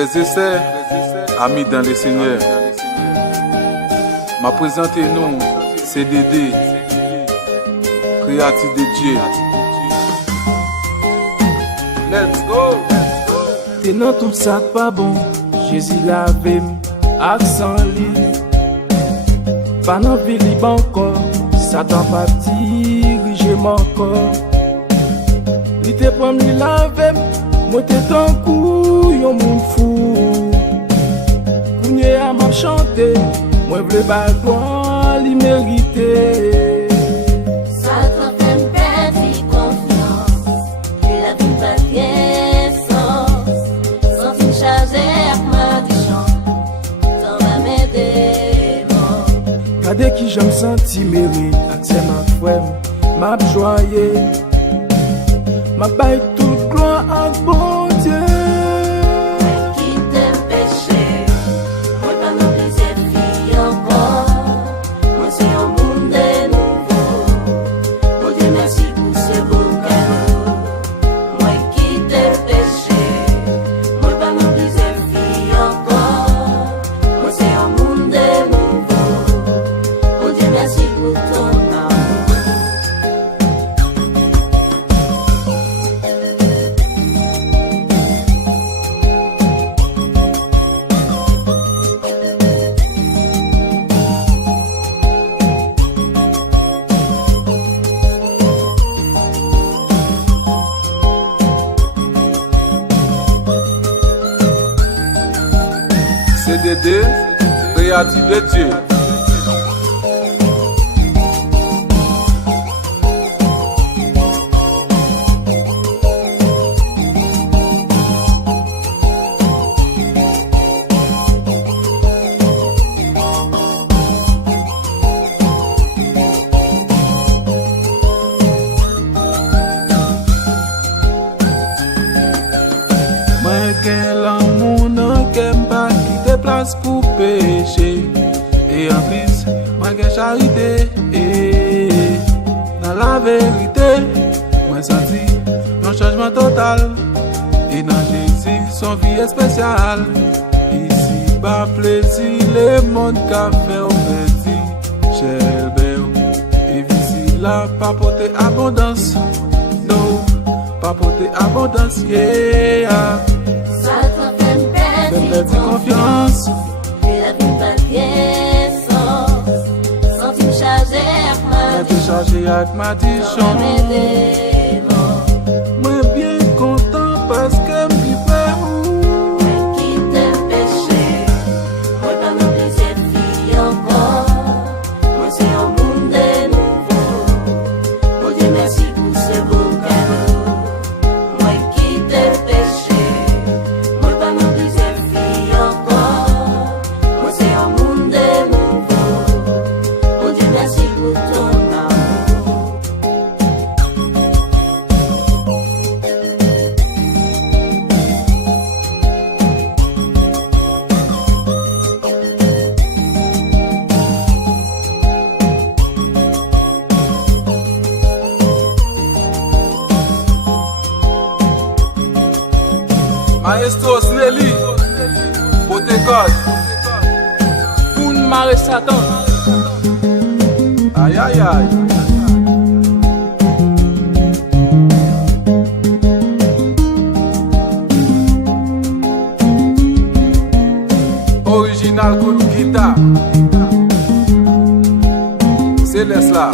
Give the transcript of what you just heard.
Frères et sœurs, amis dans le Seigneur, m'a présenté nous, CDD, créatif de Dieu. Let's go! T'es dans tout ça pas bon, Jésus lavé, accent lit. Pas dans vie libre encore, Satan pas diriger mon corps. Il te prend lui laver, moi t'es ton cou, yon moun fou. Kounye a m'a chanté, moi vle ba gloire, li mérité. Satan fait me perdre confiance, que la vie pas bien sens. Sans une charge avec ma dichon, t'en va m'aider, mon. Kade qui j'aime senti mérite, accès ma frère, m'a joyé. Ma baille toute gloire à bon Dieu. Qui t'aime péché, moi pas non plaisir vie encore. Moi c'est un monde nouveau. Mon Dieu merci pour ce beau cadeau. Moi qui t'aime péché, moi pas non plaisir vie encore. Moi c'est un monde nouveau. Mon Dieu merci pour ton amour. CDD, créatif de Dieu. Moi gen l'amour nan kem pa ki te place pour pécher. Et en plus, moi gen charité. Dans la vérité, moi senti un changement total. Et dans Jésus, son vie est spéciale. Ici, bas plaisir, le monde qu'a fait au petit. Cher et ici, là, pas porter abondance. Non, pas porter abondance, yeah. Satan fait me Fais perdre confiance. que la vie pas bien sens. Sans une charge avec ma M'a déchargé avec ma t'en va dichon. m'aider, mon. Moi bien content parce que m'vivre où. Qui t'aime péché, moi pas non plaisir vie encore. Moi c'est un monde nouveau. Mon Dieu merci pour ce beau cadeau. Moi qui t'aime péché, moi pas non plaisir vie encore. Moi c'est un monde nouveau. Mon Dieu merci pour ton amour. Maestro Snelly, Pote God. Pour marrer Satan. Aïe aïe aïe. Original coup de guitare. Céleste là.